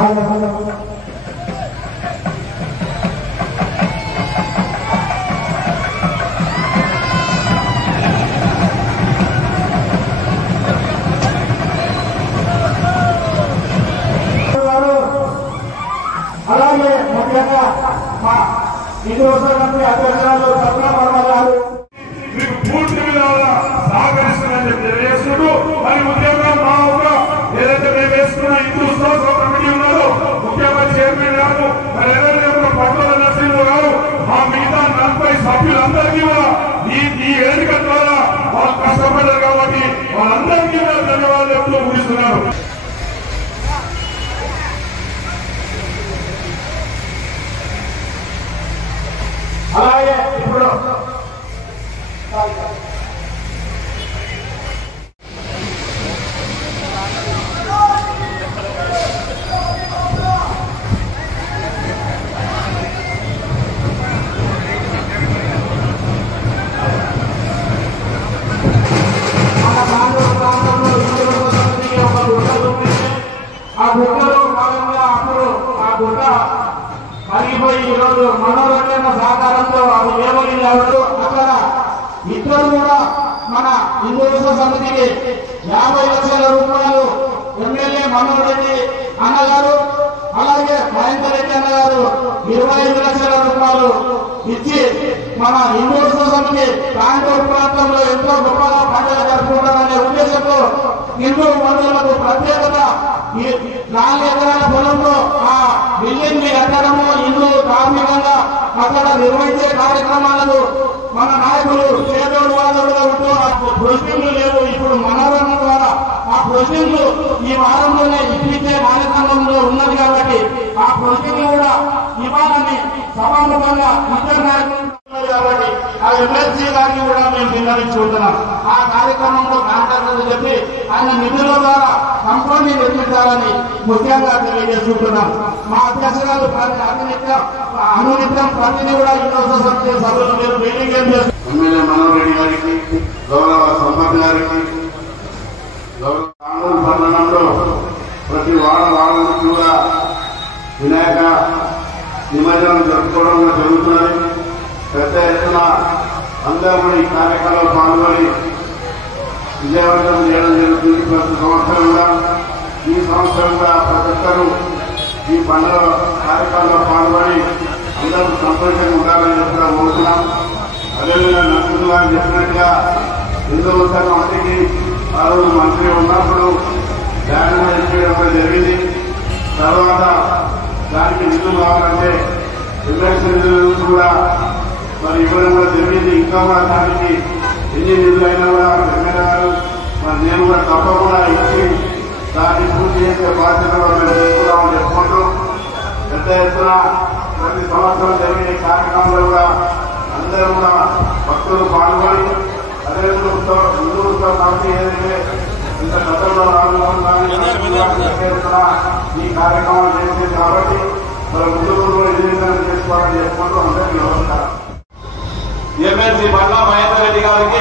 అలాగే ముఖ్యంగా మా ఇది వస్తున్నటువంటి అధ్యక్షురాలు సత్యనారాయణ గారు మీకు పూర్తి విధాలుగా సహకరిస్తుందని తెలియజేస్తూ మరి ముఖ్యంగా మా ఊళ్ళ ఏదైతే మేము వేసుకున్న హిందూ ఉత్సవ కమిటీ ఉన్నారో ముఖ్యంగా చైర్మన్ గారు మరి ఏదైతే పట్టుల నరసింహ గారు మా మిగతా 40 సభ్యులందరికీ కూడా ఈ వేదిక ద్వారా వాళ్ళు కష్టపడ్డారు కాబట్టి వాళ్ళందరికీ కూడా ధన్యవాదాలు చెప్తూ ముగిస్తున్నారు. అలాగే ఇప్పుడు ఆ గుట్టలో భాగంగా అప్పుడు ఆ గుట్ట కలిగిపోయి ఈరోజు మనోరంజన సహకారంతో అది ఏమని అక్కడ ఇద్దరు కూడా మన హిందూ సమితికి 50 లక్షల రూపాయలు ఎమ్మెల్యే మనోహర్ రెడ్డి అన్నగారు అలాగే మహేందర్ రెడ్డి అన్నగారు 25 లక్షల రూపాయలు ఇచ్చి మన హిందూ సమితి కాంటూరు ప్రాంతంలో ఎంతో గొప్పగా పండుగ జరుపుకుంటారనే ఉద్దేశంతో హిందూ బంధువులకు ప్రత్యేకత 4 ఎకరాల పొలంలో ఆ బిల్డింగ్ ని కట్టడము హిందూ ధార్మికంగా అక్కడ నిర్వహించే కార్యక్రమాలను మన నాయకులు చేదోడు వాదోడుగా ఉంటూ ఆ ప్రొసీడింగ్లు లేవు. ఇప్పుడు మనోరమ ద్వారా ఆ ప్రొసీడింగ్లు ఈ వారంలోనే ఇప్పించే కార్యక్రమంలో ఉన్నది కాబట్టి ఆ ప్రొసీడింగ్ కూడా ఇవ్వాలని సభాముఖంగా ఇద్దరు నాయకులు కాబట్టి ఆ ఎమ్మెల్సీ గారిని కూడా మేము విన్నవించుకుంటున్నాం. ఆ కార్యక్రమంలో కాంట్రాక్టర్లు చెప్పి ఆయన నిధుల ద్వారా కంపెనీ నిర్మించాలని ముఖ్యంగా తెలియజేసుకుంటున్నాం. మా అధ్యక్షురాలు అనునిత్యం ప్రతిని కూడా హిందూ సమితి సభ్యులు మీరు మీటింగ్ ఏం చేస్తారు. ఎమ్మెల్యే మనోహర్ రెడ్డి గారికి, గౌరవ సంపత్ గారికి, గౌరవ కాంగ్రెస్ పట్టణంలో ప్రతి వాడ నుంచి కూడా వినాయక నిమజ్జనం జరుపుకోవడం జరుగుతున్నది. పెద్ద ఎత్తున అందరూ ఈ కార్యక్రమంలో పాల్గొని విజయవంతం చేయడం జరుగుతుంది. ప్రతి సంవత్సరం కూడా ఈ సంవత్సరం కూడా ప్రతి ఒక్కరూ ఈ పండుగ కార్యక్రమంలో పాల్గొని అందరూ సంతోషంగా ఉండాలని చెప్పి కోరుతున్నాం. అదేవిధంగా నరసింహ గారు చెప్పినట్టుగా హిందూ ఉత్సవ కమిటీకి ఆ రోజు మంత్రి ఉన్నప్పుడు ల్యాండ్ చేయడం జరిగింది. తర్వాత దానికి నిధులు కావాలంటే ఎమ్మెల్సీ నిధులు కూడా మరి ఇవ్వడం కూడా జరిగింది. ఇంకా కూడా దానికి ఎన్ని నిధులు అయినా కూడా ఎమ్మెల్యే గారు మరి నేను కూడా తప్పకుండా ఇచ్చి దాన్ని పూర్తి చేసే బాధ్యత మేము తీసుకున్నామని చెప్పుకుంటూ పెద్ద ఎత్తున ప్రతి సంవత్సరం జరిగే కార్యక్రమంలో కూడా అందరూ కూడా భక్తులు పాల్గొని అదేవిధంగా హిందూ ఉత్సవ కమిటీ ఏదైతే ఇంత గతంలో ఈ కార్యక్రమం చేసింది కాబట్టి మరి ముందు ఎన్నికలు చేసుకోవాలని చెప్పుకుంటూ అందరికీ నమస్కారం. ఎమ్మెల్సీ బండ్ల మహేందర్ రెడ్డి గారికి